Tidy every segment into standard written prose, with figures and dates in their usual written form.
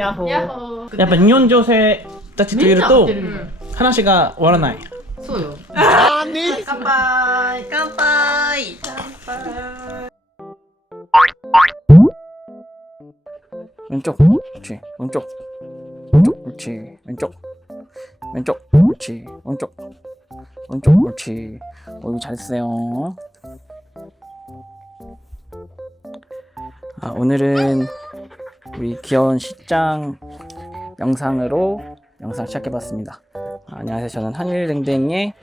ヤッホー。ヤッホー。やっぱ日本女性たちといるとみんな合ってる話が終わらない。そうよ。乾杯乾杯乾杯。왼쪽 그렇지 왼쪽 왼쪽 그렇지 왼쪽 왼쪽 그렇지 오른쪽 오른쪽 그렇지 이거 잘했어요. 오늘은 우리 귀여운 시장 영상으로 영상 시작해봤습니다. 안녕하세요. 저는 한일댕댕의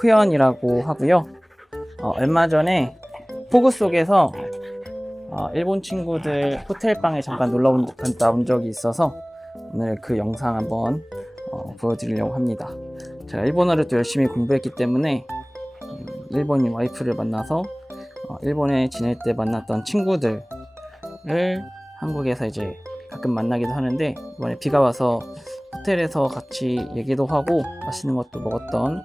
후연이라고 하고요. 얼마 전에 폭우 속에서 일본 친구들 호텔방에 잠깐 놀러 갔다 온 적이 있어서 오늘 그 영상 한번 보여드리려고 합니다. 제가 일본어를 또 열심히 공부했기 때문에 일본인 와이프를 만나서 일본에 지낼 때 만났던 친구들을 한국에서 이제 가끔 만나기도 하는데, 이번에 비가 와서 호텔에서 같이 얘기도 하고 맛있는 것도 먹었던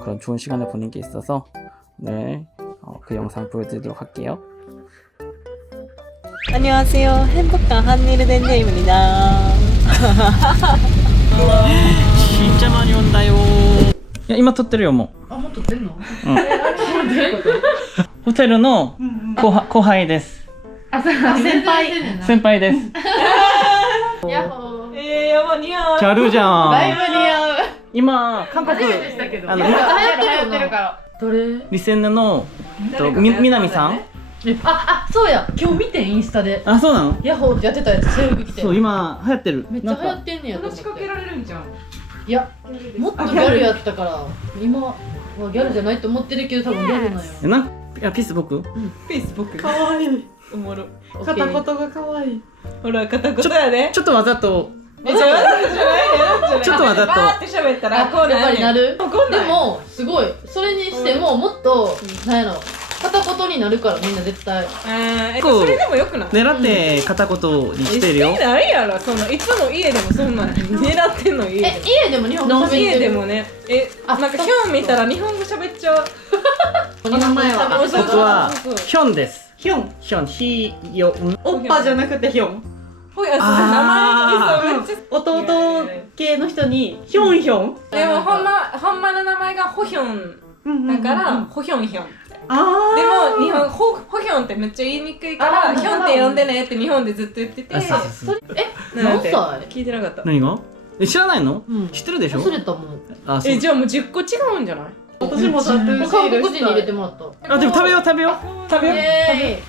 그런 좋은 시간을 보낸 게 있어서 오늘 그 영상 보여드리도록 할게요. 안녕하세요. 행복한 한일댕댕입니다. 진짜 많이 온다요. 야,今撮ってるよもう。あ、もっと出んの？うん。ホテルの後輩です。あ、先輩。先輩です。ヤッホー。やば似合う。ギャルじゃだいぶん。似合う。今韓国初めてしたけど。あの流行ってるから。どれ？リセンヌの南さん。あ、そうや。今日見てインスタで。あ、そうなの？ヤッホーってやってたやつ制服着て。そう今流行ってる。めっちゃ流行ってんねやと思って。話しかけられるんじゃん。いや、もっとギャルやったから今はギャルじゃないと思ってるけど多分ギャルなんよ。いやピース僕。ピース僕。かわいい。おもろ。オッケー片言がかわいい。ほら片言やで。ちょっとわざとじゃわざとじゃないよ。ちょっとわざとバーって喋ったらこうやっぱりなる。怒んないでもすごいそれにしてももっとなんやろ片言になるからみんな絶対。それでもよくない？狙って片言にしてるよ。してないやろ。そのいつも家でもそんなん狙ってんの家で。家でも日本語喋ってる。家でもね。なんかヒョン見たら日本語喋っちゃう。お名前は僕はヒョンです。ヒョン。ヒョンヒヨン。オッパじゃなくてヒョン。ほや、それ名前にそうめっちゃ。弟系の人にヒョンヒョン。でもほんまの名前がホヒョンだからホヒョンヒョン。であも日本ホヒョンってめっちゃ言いにくいからヒョンって呼んでねって日本でずっと言ってて。そうそうそう。なんて何歳？聞いてなかった。何が？知らないの？うん知ってるでしょ？忘れたもん。あ、そう。じゃあもう10個違うんじゃない？私もタトゥーシ韓ール国人に入れてもらった。あ、でも食べよう。食べよう。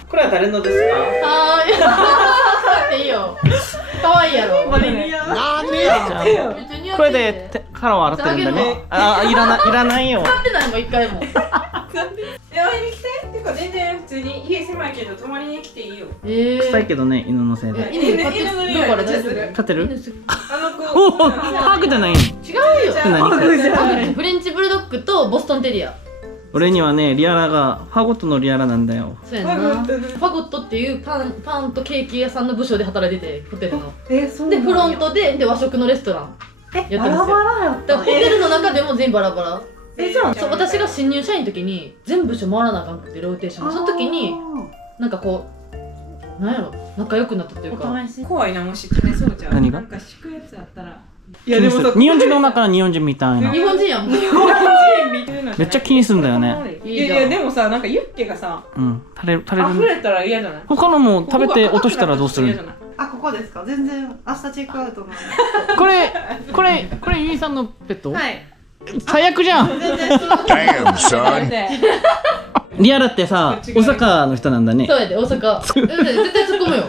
これは誰のですか？はーい。だっていいよ。可愛いやろ。バリ似合う。これで殻を洗ってるんだね。いらないよ。使ってないもん一回も。会いに来てっていうか全然普通に家狭いけど泊まりに来ていいよ。臭いけどね、犬のせいで。犬飼ってるから大丈夫。飼ってる？犬好きおお、ハグじゃないの？違うよ。何？フレンチブルドッグとボストンテリア。俺にはね、リアラがファゴットのリアラなんだよ。そうやな。ファゴットっていうパンとケーキ屋さんの部署で働いてて、ホテルの。そうでフロントで和食のレストランやってるんですよ。バラバラやった。だからホテルの中でも全部バラバラ。じゃあそう、私が新入社員の時に全部署回らなあかんくてローテーション。その時になんかこうなんやろ仲良くなったというか。お試し。怖いな、もし決めそうじゃん。何がなんか敷くやつあったら。いやでもさ、日本人の中の日本人みたいな。日本人やもん。めっちゃ気にするんだよね。いいじゃん。いやいや、でもさ、なんかユッケがさ、うん、垂れ溢る。れたら嫌じゃない？他のも食べて落としたらどうする？あ、ここですか。全然明日チェックアウトなんで。これゆいさんのペット？はい。最悪じゃん。全然 Damn, son. リアラってさ、大阪の人なんだね。そうやで大阪。絶対突っ込むよ。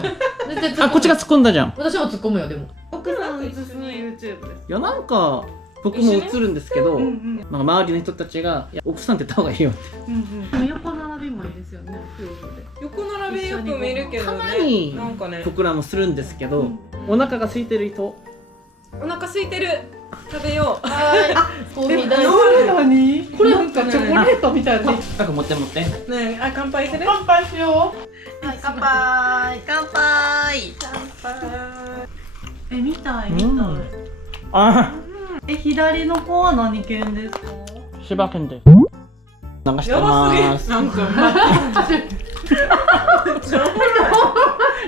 絶対突っ込む。あ、こっちが突っ込んだじゃん。私も突っ込むよでも。奥さん映すの YouTube です。いや、なんか僕も映るんですけど、うんうんなんか周りの人たちが、いや、奥さんって言った方がいいよって。うんうん。横並びもいいですよね。夫婦で。横並びよく見るけどたまね。になんかね、僕らもするんですけど、お腹が空いてる人、お腹空いてる。食べよう。はーい。コーヒー大好夜何？これなんかチョコレートみたいな。なんか持って。ねえ、あ、乾杯する？乾杯しよう。き。乾杯乾杯。見たいうん見たい。あ、左の子は何犬ですか？柴犬です。流してます。なんか、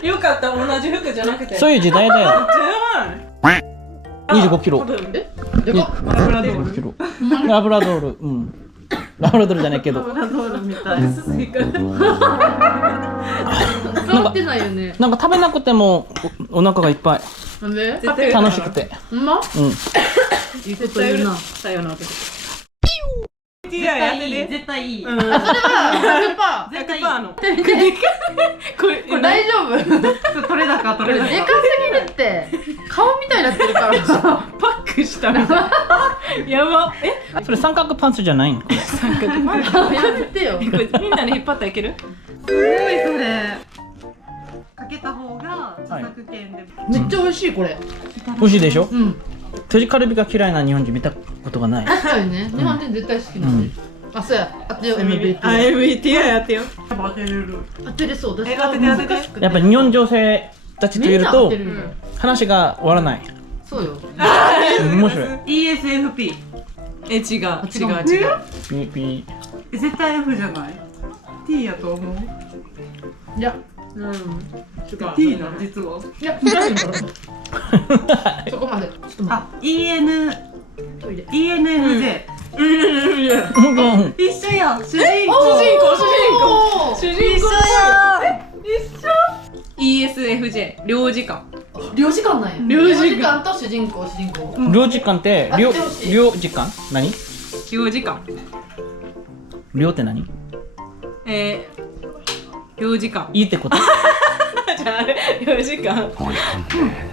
よかった同じ服じゃなくてそういう時代だよ。25キロ。多分でかっラブラドー25ルキロ。ラブラドール、うん。ラブラドールじゃないけど。ラドールみたい。変わってないよね。なんか食べなくてもお腹がいっぱい。なんで絶対楽しくて。ほんまうん。いいこと言うな。さよならティアやってて絶対いい。うんそれは100%の100%これ大丈夫取れ高取れ高。でかすぎるって顔みたいになってるからさパックしたみたいやばそれ三角パンツじゃないの？やめてよこれみんなで引っ張ったらいけるすごいそれ。かけた方が著作権で。めっちゃ美味しいこれ美味しいでしょ？うん鶏カルビが嫌いな日本人見たことがない。確かにね日本人絶対好きなのあそうや当てよ MVP MVT やってよ当てれる。当てれそう私当てて当てて難しくてやっぱ日本女性たちといるとみんな当てるよ話が終わらない。そうよ面白い。 ESFP。違う違う違うピ絶対 F じゃない？ T やと思う。いやうん違う T なん実は。いやないからそこまでちょっと待あ、EN ってトイレ ENFJ。うん一緒や。主人公。主人公主主人公 ESFJ 領事館領事館なんや領事館領事館と主人公領事館ってあ領来てほしい領事館何？領事館領って何？領事館いいってこと？じゃああれ領事館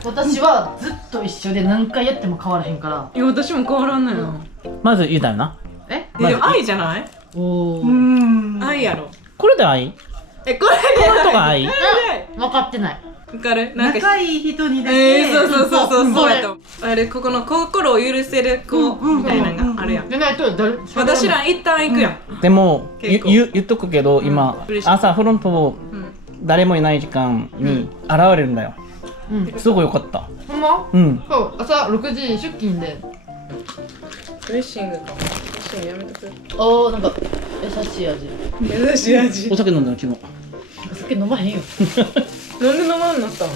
私はずっと一緒で何回やっても変わらへんからいや私も変わらんのよまずいいだよな。えでも愛じゃないおお愛やろこれで愛？ここれれとが愛？分かってないわかるなんか仲いい人にだけ。そうそうそうそうそそううやとあれここの心を許せる子みたいなのがあるやんでないと誰私ら一旦行くやんでも結構言っとくけど今嬉しい朝フロントうん誰もいない時間に現れるんだよ。うんすごいよかった。ほんまうん。そう朝6時出勤でドレッシングかドレッシングやめとくああなんか優しい味優しい味お酒飲んだうちも。お酒飲まへんよなんで飲まんなったん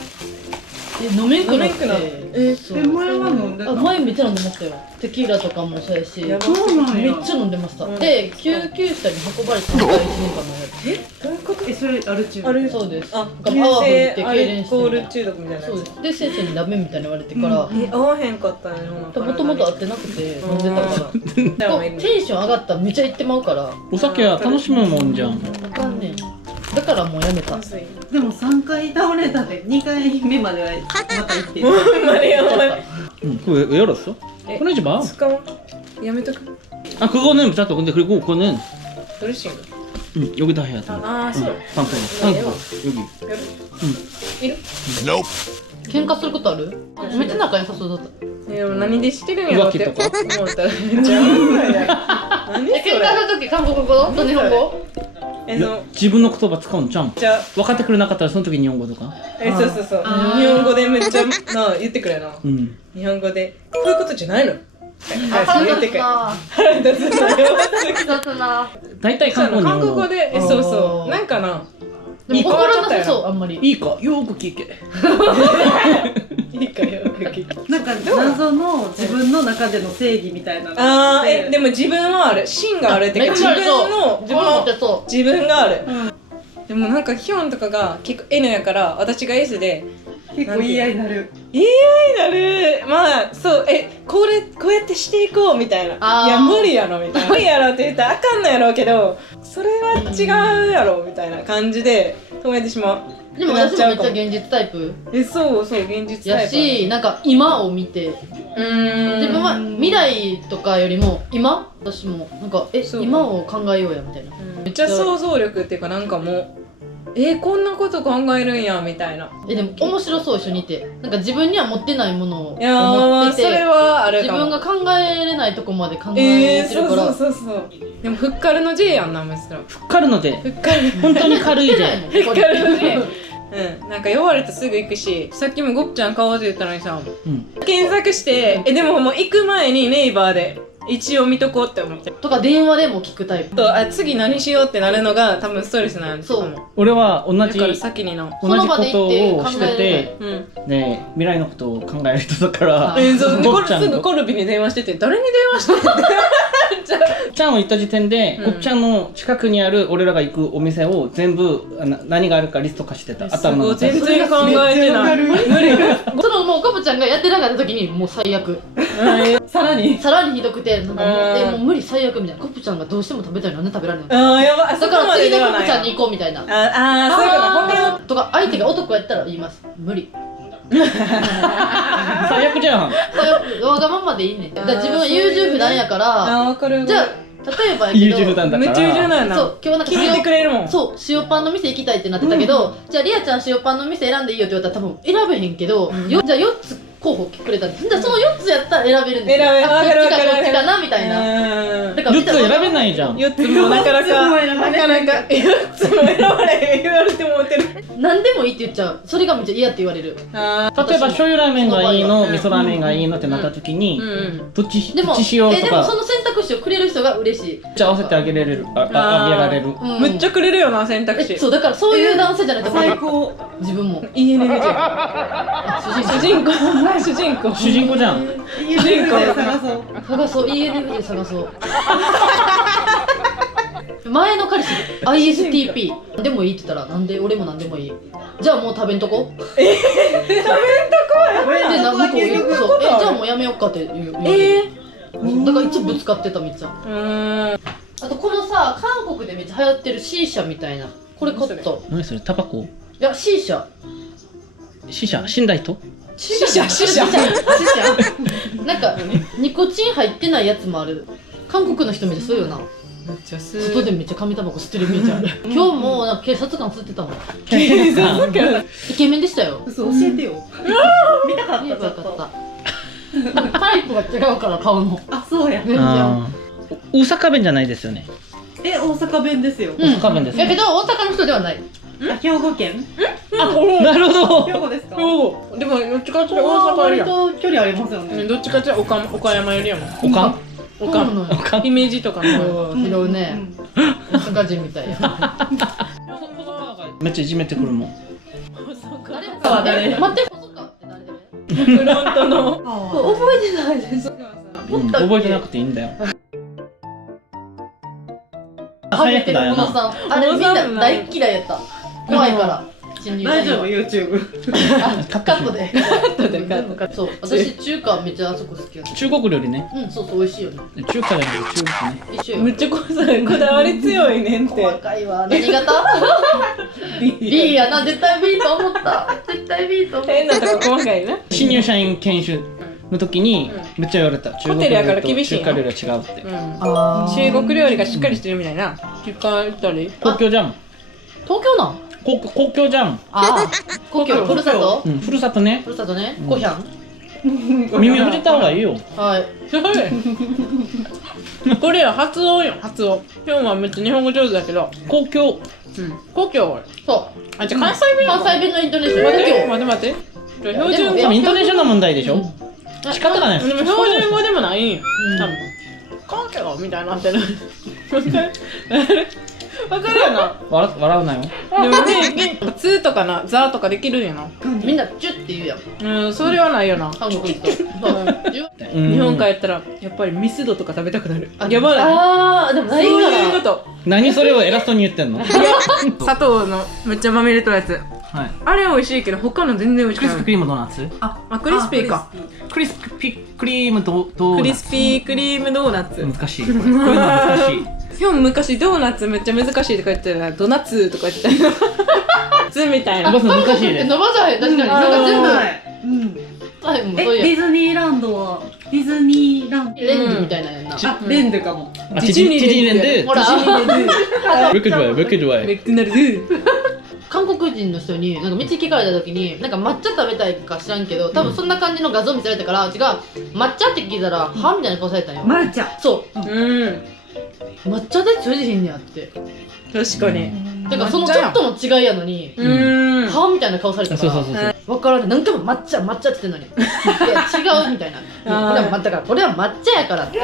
飲めんくなっ飲めんくなってそう前は飲んでた。あ前めっちゃ飲んでましたよテキーラとかもそうやしやばそうなんや。めっちゃ飲んでました、うんで救急車に運ばれて3回1年間のやどういうことそれアル中。あれつそうですあパワーフルってア痙攣ルコールして中毒みたいなやそうつですで先生にダメみたいに言われてから、合わへんかったんやもともと会ってなくて飲んでたからこうテンション上がったらめっちゃ行ってまうからお酒は楽しむもんじゃん。あかんねんだからもうやめたでも3回倒れたで2回目まではまた行ってる。マリアお前왜 열었어? 에? 꺼내지 마. 使わんやめとく 아 그거는 잠깐 근데 그리고 그거는 ドレッシング 여기다 해야 돼. 아, 술. 방금. 네, 여기. やるいる喧嘩することあるめっちゃ仲良さそうだったでも何でしてるんやろって浮気とか思ったらめっちゃ何それ喧嘩するとき韓国語と日本語自分の言葉使うんちゃうんじゃあ分かってくれなかったらその時日本語とかそうそうそうあー日本語でめっちゃな言ってくれなうん日本語でこういうことじゃないの腹言ってくれ立つな腹立つなよ腹立つな大体韓国日韓本語国語でそうそうなんかなでも怒らなさそうあんまりいいかよーく聞けいいかよく聞いてなんか謎の自分の中での正義みたいなのがあーってでも自分はある芯があるっていうか自めっちゃあるそう分の自分持ってそ自分がある、でもなんかヒョンとかが結構 N やから私が S で結構言い合いになる。になるまあそうこうやってしていこうみたいなあーいや無理やろみたいな無理やろって言ったらあかんのやろうけどそれは違うやろみたいな感じで止めてしまううでも私もめっちゃ現実タイプそうそう現実タやイプしなんか今を見て自分は未来とかよりも今私もなんかそう今を考えようやみたいなめっちゃ想像力っていうかなんかもうこんなこと考えるんやみたいなでも面白そう一緒にいてなんか自分には持ってないものをいやー持っててそれはある自かも分が考えれないとこまで考えてるそうから、そうそうそうでもフッカルの J やんなむしろふっかるのでフッカル本当に軽いでフッカルの J うんなんか呼ばれてすぐ行くしさっきもゴッちゃん買おうって言ったのにさうん検索してでももう行く前にネイバーで一応見とこうって思ってとか電話でも聞くタイプ。と次何しようってなるのが多分ストレスなんですそう俺は同じだから先にな同じことをしてて、うんで未来のことを考える人だからあそうでごっちゃんすぐコルビに電話してて誰に電話してんのちゃんを行った時点で、うんごっちゃんの近くにある俺らが行くお店を全部何があるかリスト化してた。頭の中で全然考えてない無理そのもうコブちゃんがやってなかった時にもう最悪。さらにさらにひどくてなんかもううんもう無理最悪みたいな。コブちゃんがどうしても食べたいのなんで食べられないの。あーやばいだから次のコブちゃんにに行こうみたいな。そういうこと本とか相手が男やったら言います。無理。最悪じゃん。わがままでいいねん。だから自分は優柔不断やから。分かるじゃあ例えばやけど。優柔不断だから。めっちゃ優柔なんやなそう今日なんか聞いてくれるもんそう塩パンの店行きたいってなってたけど、じゃあリアちゃん塩パンの店選んでいいよって言われたら多分選べへんけど、じゃあ4つ候補くれたんです。じゃあその4つやったら選べるんですよ。選べあわかるわかるこっちかこっちかなみたいな。だから4つ選べないじゃん。 4つもなかなか4つも選ばれへん言われてもうてる何でもいいって言っちゃう。それがめっちゃ嫌って言われる。あ例えば醤油ラーメンがいいの、うん味噌ラーメンがいいのってなった時に、どっちでもしようとでもそか、の選択肢をくれる人が嬉しい。じゃあ合わせてあげられる、あげられる。うんむっちゃくれるよな選択肢そうだからそういう男性じゃないと最高。自分も ENFJ 主主人公主人公主人公じゃん。主人公で探そう。探そう ENF で探そう前の彼氏 ISTP でもいいって言ったらなんで俺もなんでもいいじゃあもう食べんとこでなんかこう言うそうじゃあもうやめよっかって言うだからいつもぶつかってためっちゃあとこのさ韓国でめっちゃ流行ってる C 社みたいなこれ買ったい何それ、タバコや C 社死者死んだ人死者なんかニコチン入ってないやつもある韓国の人めっちゃそうよなめっちゃす外でめっちゃ紙タバコ吸ってるイメージある今日もなんか警察官吸ってたもん警察官イケメンでしたよそう教えてよ。見たかった言えばよちょっと。かったタイプが違うから顔のあ、そうや。全然あー大阪弁じゃないですよね。大阪弁ですよ。うん大阪弁ですねやけど大阪の人ではないあ、兵庫県？なるほど。兵庫ですか？でもどっちかっていうと大阪より割やと距離ありますよね。どっちかっていうと岡山よりやもんおかんそうなのよ姫路とかの拾うね大阪人みたいやめっちゃいじめてくるもん。誰待って細川って誰でフロントの覚えてないです覚えてなくていいんだよ。最悪だよな。小野さんあれみんな大っ嫌いやった怖いから新入社員は大丈夫 YouTube。カットでカットでそう私中華めっちゃあそこ好きやった中国料理ね。うんそうそう美味しいよね中華じゃなくて中国ね。一緒よめっちゃこだわり強いねんって細かいわ何型 B やな絶対 B と思った絶対 B と思った変なとこ細かいな新入社員研修の時にめっちゃ言われた。中国ホテルやから料理と厳しいの中華料理は違うって。中国料理がしっかりしてるみたいな中華行ったり東京じゃん。東京なん公共じゃん。ああ故郷ふるさとうん、ふるさとね。ふるさとねコヒャン耳を入れた方がいいよ。はいこれは発音よ発音今日はめっちゃ日本語上手だけど公共。故郷そうあじゃあ関西弁や関西弁のイントネーション待って故郷待ってじゃあ標準いやでもイントネーションの問題でしょ。うん仕方がないです。でも標準語でもないんようん多分故郷みたいになってるわかるよな笑うなよ。でもねつーとかなざとかできるんやなみんなチュって言うやんうんそれはないよな韓国人とうん日本帰ったらやっぱりミスドとか食べたくなるやばないあーでもないそうからいうこと何それを偉そうに言ってんの。はい。砂糖のめっちゃまみれたやつあれ美味しいけど他の全然美味しくないクリスピークリームドーナツ。あクリスピーかクリスピークリームドーナツ。クリスピークリームドーナツ難しい。こういうの難しい。今日昔ドーナツめっちゃ難しいとか言ってたらドナツとか言ってたよツみたいなボス難しいです。伸ばさへん確かになんか全部はい。うん。はいもうデそういうィズニーランドはディズニーランド。レンズみたいなやんなあ、レンドかも。あ、チヂミレンほらド。ウケドワイ、ウケドワイ。メックナルドゥ韓国人の人になんか道聞かれた時になんか抹茶食べたいか知らんけど多分そんな感じの画像見せられたからうちが抹茶って聞いたらはみたいな顔されたんよマルちゃん。そうんう抹茶で通じひんねやって確かにだからそのちょっとの違いやのにはみたいな顔されたからそうそうそうそう分からん何回も抹茶抹茶って言ってんのにいや違うみたいなこれはだからこれは抹茶やからって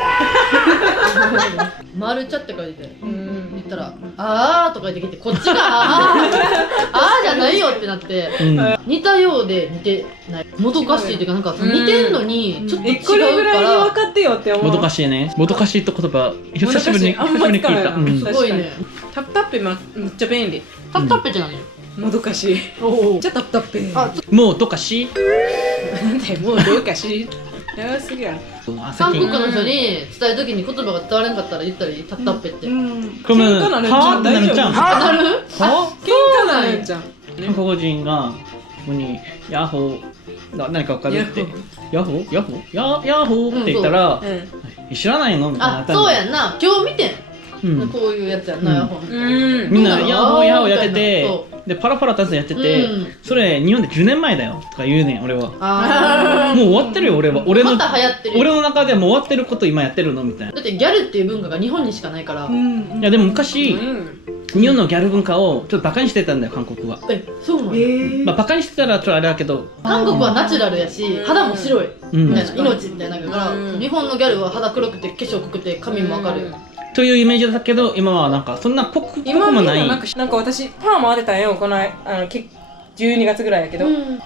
丸茶って書いてて言ったらあーとか言ってきてこっちがあーじゃないよってなって似たようで似てないもどかしいっていうかなんか似てんのにちょっと違うこれぐらいにか分かってよって思う。もどかしいね。もどかしいって言葉久しぶりにあんまり聞かないなうんらすごいねタップタッペめっちゃ便利。タッタッペって何もどかしい。おじゃあタップタッペ。あもうどかしなんでもうどうかし。やばすぎやろ。韓国の人に伝えるときに言葉が伝わらなかったら言ったらいいタッタッペって그러면喧嘩なるんちゃうはってなるんちゃうなるは喧嘩なるんじゃん。韓国人がここにヤッホー何か分かるってヤッホーヤッホーヤッホーって言ったら知らないのみたいなあそうやんな今日見てんうんこういうやつやんなヤホンみんなヤッホーヤッホーやってみてたいなそでパラパラってやつやっててうんそれ日本で10年前だよとか言うねん俺はあもう終わってるよ俺は俺のまた流行ってる俺の中ではもう終わってること今やってるのみたいなだってギャルっていう文化が日本にしかないからいやでも昔日本のギャル文化をちょっとバカにしてたんだよ韓国はえそうなのまあバカにしてたらちょっとあれだけど韓国はナチュラルやし肌も白いうんみたいな命みたいなのから日本のギャルは肌黒くて化粧濃くて髪も明るいというイメージだけど今はなんかそんな濃く今もないなんか私パーマ当てたんよこの12月ぐらいやけど、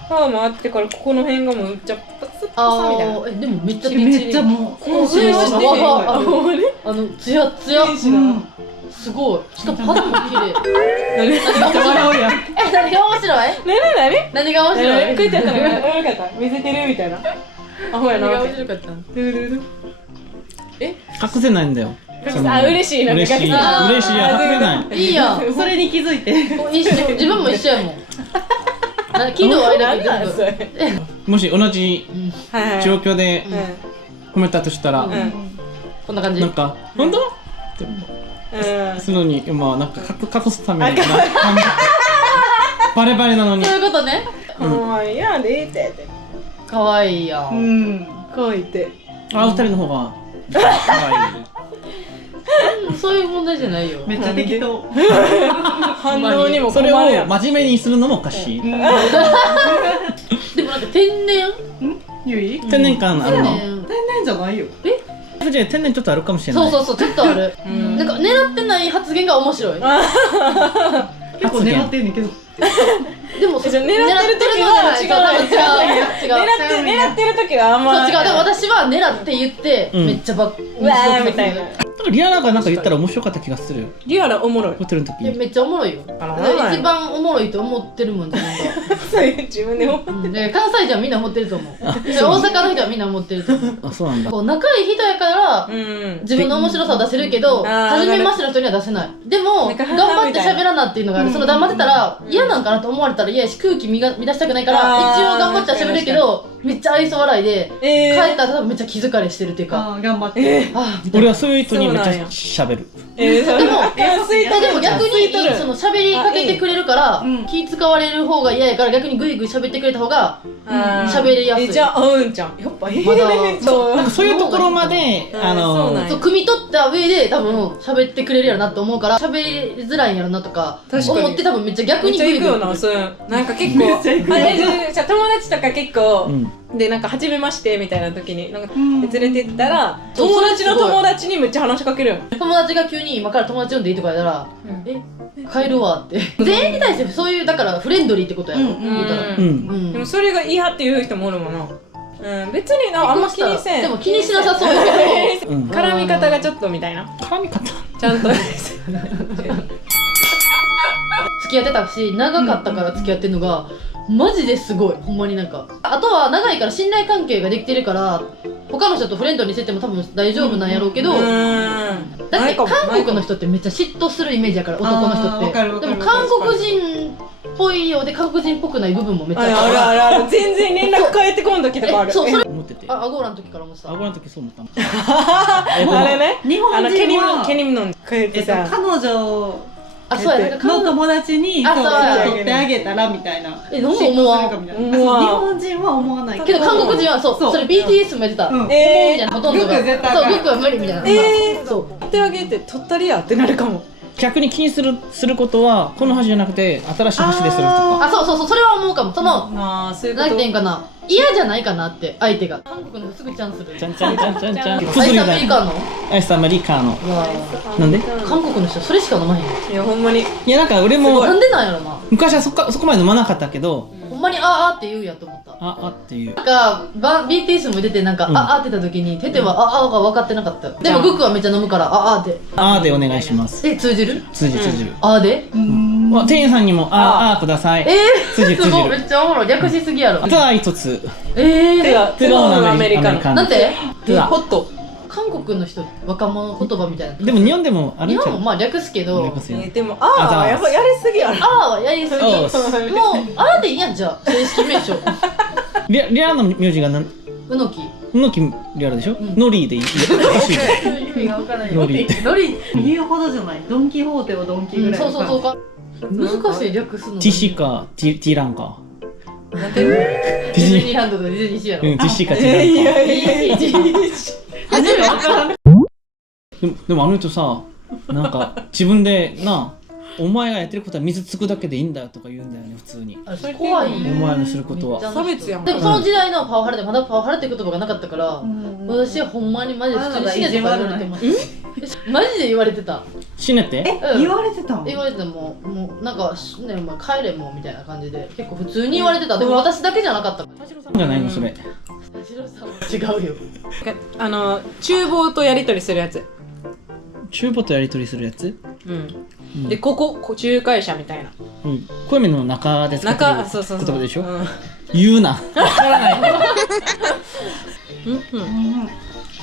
パーマ当ててからここの辺がもうめっちゃパツパツみたいな。でもめっちゃピめっちゃもう天使の泡あのツヤツヤすごいしかも肌も綺麗何が面白い何が面白い何が面白いこうやってやったらおもろかった見せてるみたいなアホやな何が面白かったん隠せないんだよ嬉しいな嬉しい嬉しいや隠せないいいやんそれに気づいて一緒自分も一緒やもん喜怒哀楽全部それもし同じはいはい状況でコメントとしたらこんな感じなんか本当ってするのにまあなんか隠すためにバレバレなのにそういうことねほんまにやでってかわいいやんこう言ってあお二人の方が可愛いそういう問題じゃないよめっちゃ適当反応にもそれを困るやん真面目にするのもおかしいでもなんか天然ゆい天然感あるの天然天然じゃないよ天然ちょっとあるかもしれないそうちょっとあるなんか狙ってない発言が面白い結構狙ってんねんけどでも狙ってる時は違う狙ってる時はあんまそう違うでも私は狙って言ってめっちゃバッうわーみたいななんかリアナがなんか言ったら面白かった気がするリアルおもろいホテルの時いやめっちゃおもろいよ一番おもろいと思ってるもん自分がそういう自分で思ってで関西人はみんな思ってると思うで大阪の人はみんな思ってると思うあそうなんだこう仲いい人やから自分の面白さを出せるけど初めましての人には出せないでも頑張って喋らなっていうのがあるその黙ってたら嫌なんかなと思われたら嫌やし空気乱したくないから一応頑張っては喋るけどめっちゃ愛想笑いで帰ったら多分めっちゃ気疲れしてるっていうか頑張って俺はそういう人にめっちゃ喋るでもでも逆にとるその喋りかけてくれるから気使われる方が嫌やから逆にグイグイ喋ってくれた方が喋りやすいじゃあ合うんじゃんやっぱまだそうなんかそういうところまでそうなんやそう汲み取った上で多分喋ってくれるやろなと思うから喋りづらいんやろなとか確かに思って多分めっちゃ逆にめっちゃ行くよグイグイなそういうなんか結構友達とか結構でなんか初めましてみたいな時になんか連れてったら友達の友達にめっちゃ話しかけるよ友達が急に今から友達呼んでいいとか言ったら帰るわって全員に対してそういうだからフレンドリーってことやろ言うたらでもそれが嫌っていう人もおるもんな別にあんま気にせんでも気にしなさそうやけど絡み方がちょっとみたいな絡み方ちゃんと付き合ってたし長かったから付き合ってるのがマジですごいほんまになんかあとは長いから信頼関係ができてるから他の人とフレンドにしてても多分大丈夫なんやろうけどだって韓国の人ってめっちゃ嫉妬するイメージやから男の人ってでも韓国人っぽいようで韓国人っぽくない部分もめっちゃある全然連絡返ってこん時とかあるそうそれ思っててアゴーラの時からもさアゴラの時そう思ったのあれね日本人はケニムの帰ってさ彼女あそうやの友達にあそうや取ってあげたらみたいななんも思わん日本人は思わないけど韓国人はそうそれ BTS もやってた思うみたいなほとんどがグク絶対そうグクは無理みたいなそう取ってあげて取ったりやってなるかも逆に気にすることはこの橋じゃなくて新しい橋でするとか。あ、そうそうそう、それは思うかも。その、ああそういうこなんてと言うんかな、嫌じゃないかなって相手が。韓国の人すぐチャンスする。ちゃんちゃんちゃんちゃんちゃん。アイスアメリカの。アイスアメリカの。うわなんで？韓国の人それしか飲まへん。いやほんまにいやなんか俺もなんでなんやろな。昔はそこまで飲まなかったけど、ほんまにあーって言うんやと思った。あっていう。なんかBTS も出てなんか、うんあーって言った時にテテはあーが分かってなかったよ。でもグックはめっちゃ飲むからあーって。あーでお願いします。通じる？通じる。あーで？店員さんにもあーください。通じる。すごい、めっちゃおもろい。略しすぎやろ。あとは一つ。手が手がアメリカのなんて？手がホット韓国の人若者言葉みたいな。でも日本でもあるじゃん。日本もまあ略すけど、略すよでもああやばいやりすぎやろあーはやりすぎ。おもううあーでいいやんじゃあ正式名称。リアの名字がなんうのき。のきリアルでしょ？ノリーでいい。意味がわからないノリ。ロリ。言うほどじゃない。ドンキホーテはドンキぐらいそうそうそうか。難しい略すの。ティッシーかティランか。なんでディズニーランドとディズニーシーやろ。うん、ティッシーかティランか。いや初め分からん。でもあの人さ、なんか自分でな、お前がやってることは水つくだけでいいんだよとか言うんだよね、普通に。怖いお前のすることは。差別やんでもその時代のパワハラでまだパワハラって言葉がなかったから、私はほんまにマジで普通に死ねとか言われてました。マジで言われてた。死ねて？うん言われてたの？言われてもなんかねお前帰れもうみたいな感じで結構普通に言われてた。でも私だけじゃなかった。田代さんじゃないのそれ。田代さんは違うよ。厨房とやり取りするやつ厨房とやり取りするやつ？うんでここ仲介者みたいなうん。小嫁の中で使ってるそうそうそう言葉でしょ？うん言うな。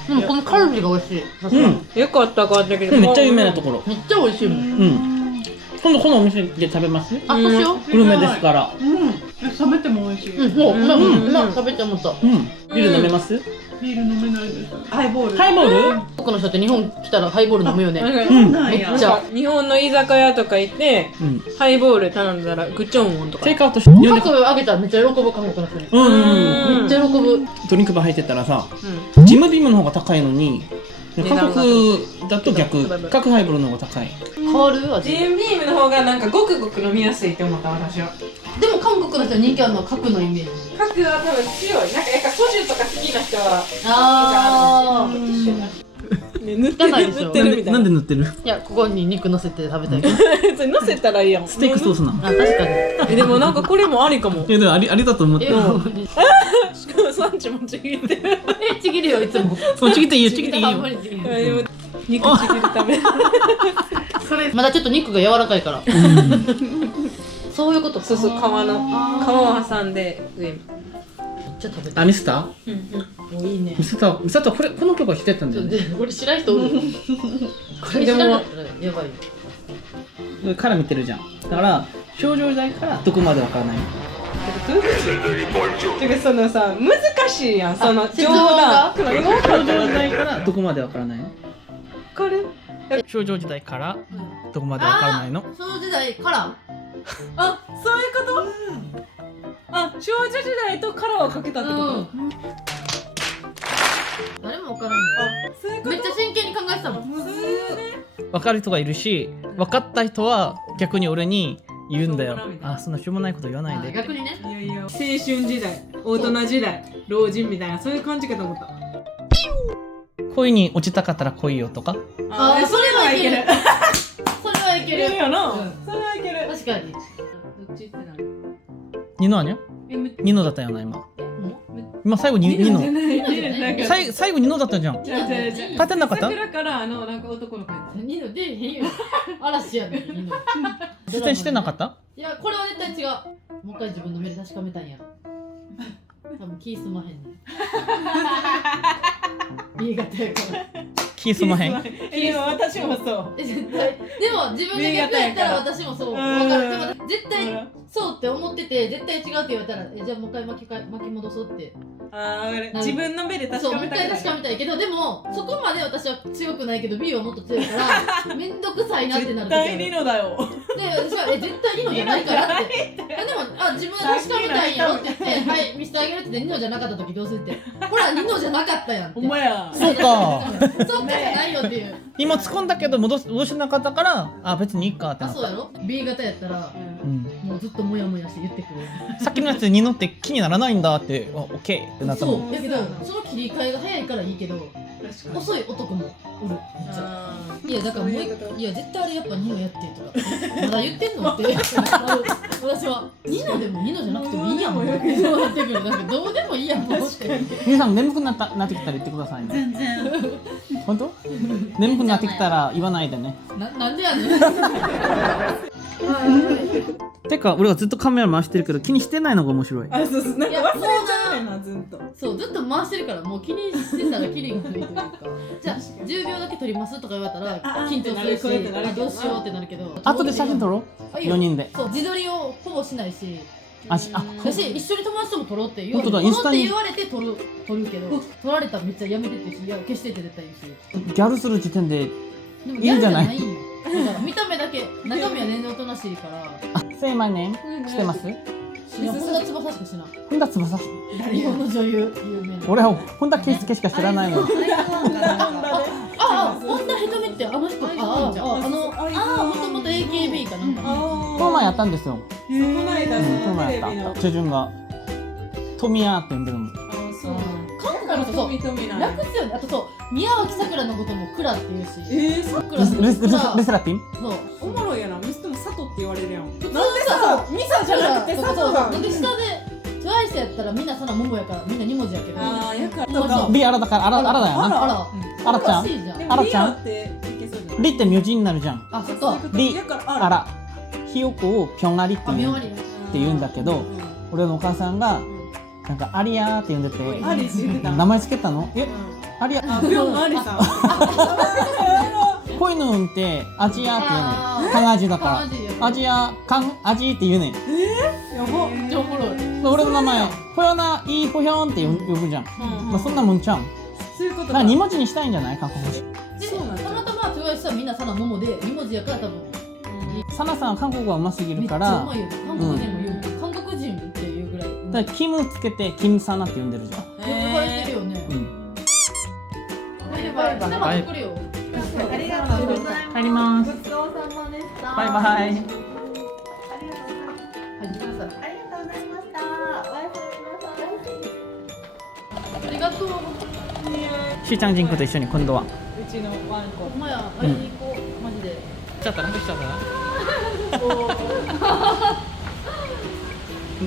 でもこのカルビが美味しい。うん。よかった変わったけどめっちゃ有名なところ。めっちゃ美味しいもん。うん。今度このお店で食べます？あ、そうしよう。グルメですから。冷めても美味しい。もううん今食べて思った。うん。ビール飲めます？ビール飲めないです。ハイボール。ハイボール？韓国の人って日本来たらハイボール飲むよね。うん。なんや。めっちゃ日本の居酒屋とか行ってうん。ハイボール頼んだらグチョンウォンとかテイクアウトして。カクあげたらめっちゃ喜ぶ韓国の人に。うんうん。めっちゃ喜ぶ。ドリンクバー入ってたらさ、うジムビームの方が高いのに、韓国だと逆、値段が角ハイボールの方が高い。変わる味。ジンビームの方がなんかごくごく飲みやすいって思った私はでも韓国の人に人気あるのはカクのイメージ。角は多分強いなんかやっぱソジュとか好きな人はああ。ね塗って汚いでしょ塗ってるみたいななんで塗ってる？いやここに肉乗せて食べたい。それ乗せたらいいやんステークソースなの。あ確かに。でもなんかこれもありかもいやでもありだと思って。えしかもサンチもちぎってるちぎるよいつも。そうちぎっていいよ、ちぎっていいよあんま。りちぎるでも肉ちぎるためまだちょっと肉が柔らかいから。そういうこと。そうそう皮を挟んで上にめっちゃ食べたい。あ、ミスタもういいね。ー？ミスターこの曲は知ってたんだよね。これ知らん人おる。これ知らなかったらやばいよ。から見てるじゃん。だから少女時代からどこまでわからない。てかそのさ難しいやんその質問が少女時代からどこまでわからないの？これ少女時代からどこまでわからないの？その時代からあそういうことあ少女時代とカラーをかけたってこと誰も分からんよ。そういうめっちゃ真剣に考えてたもん。わかる人がいるし、分かった人は逆に俺に言うんだよしょうもないみ。たいなあ、そんなしょうもないこと言わないで。逆にね。いやいや青春時代大人時代老人みたいなそういう感じかと思った恋に落ちたかったら来いよとか。あそれはいける。それはいけいけるる。よな、うんそれはいける確かに。どっちってなニノはにゃ？ニノだったよな今。今最後にニノ。最後ニノだったじゃん。勝てなかった？桜からなんか男の子やったニノ出えへんよ。嵐やねんニノ。出演してなかった？いやこれは絶対違う。もう一回自分の目で確かめたんやろ。多分気すまへんねん。新潟やから。気すまへん。でも私もそう絶対でも自分で逆やったら私もそう分かる。でも絶対そうって思ってて絶対違うって言われたらじゃあもう一回巻き戻そうって自分の目で確そうもうかめたい一回確かめたいけどでもそこまで私は強くないけど B はもっと強いからめんどくさいなってなる時あるでノだよ私は絶対ニノじゃないからってでも自分で確かめたいんやろって言ってはい見せてあげるって言ってニノじゃなかった時どうするってほらニノじゃなかったやんってお前やそうかそうかじゃないよっていう今突っ込んだけど戻してなかったからあ別にいいかってなったあそうやろ B 型やったらうんもうずっとモヤモヤして言ってくるさっきのやつに乗って気にならないんだってオッケーってなったもんそうやけどその切り替えが早いからいいけど遅い男もおるめっちゃいやだからもういや絶対あれやっぱニノやってとかまだ言ってんのって私はニノでもニノじゃなくてもいいやんもうって言ってくるなんかどうでもいいやんもうって皆さん眠くなってきたら言ってくださいね全然本当眠くなってきたら言わないでねなんでやねんてか俺はずっとカメラ回してるけど気にしてないのが面白いあそうそうなんか忘れちゃうねんなずっとそうずっと回してるからもう気にしてたらキリがないというかじゃあ10秒だけ撮りますとか言われたら緊張するしこうやってなるけどどうしようってなるけど後で写真撮ろうあいいよ4人でそう自撮りをほぼしないしあだし一緒に友達とも撮ろうって言われ本当だインスタに撮ろうって言われて撮るけど撮られたらめっちゃやめてってしいや消してって絶対言うしギャルする時点ででもいいんじゃないギャルじゃないよだから見た目だけ中身は全然おとなしいからあSay my nameしてますいや本田翼しかしない本田翼日本の女優有名な俺は本田圭佑しか知らないの本田瞳ってあの人もともと AKB かなんかこの前やったんですよこの間この前やったチェジュンが富谷って呼んでるのそう韓国の人そう認めない楽っすよねあとそう宮脇さくらのこともクラって言うしさくらってルスラピンそうおもろいやなミスとも佐藤って言われるやん普通なんでさミサじゃなくて佐藤さんなんで下でTWICEやったらみんなそんなモモやからみんな2文字やけどあーやからとか B アラだからアラだよなあらあらちゃんおかしいじゃんでもリあらちゃんアっていけそうじゃないリって名字になるじゃんあそっかリやからあらひよこをぴょんありって言うあ妙にって言うんだけど俺のお母さんがなんかアリアーって呼んでてアリって言ってた名前つけたのアリアあ、ぴょんありさんこういうのってアジアって言うの漢字だからアジア漢字って言うねんやばめっちゃおもろい俺の名前ほよないいほひょんって呼ぶじゃんまあそんなもんちゃうんそういうことだから2文字にしたいんじゃない韓国語でそうなんだたまたまTWICEはみんなサナモモで2文字やから多分サナさんは韓国語がうますぎめっちゃうるからまいよ韓国人も言う韓国人っていうぐらいだからキムつけてキムサナって呼んでるじゃんよく言われてるよねバイバイまた来るよありがとうございます帰りますごちそうさまでしたバイバイありがとうはい皆さんございましたおやすみなさいありがとうしーちゃん人口と一緒に今度はうちのワンコほんまや会いに行こうマジでちゃったなんかしちゃったな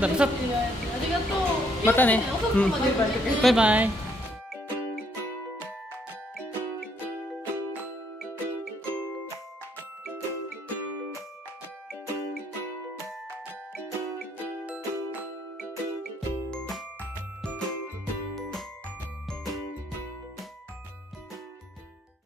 だからさありがとうまたね遅くまでバイバイ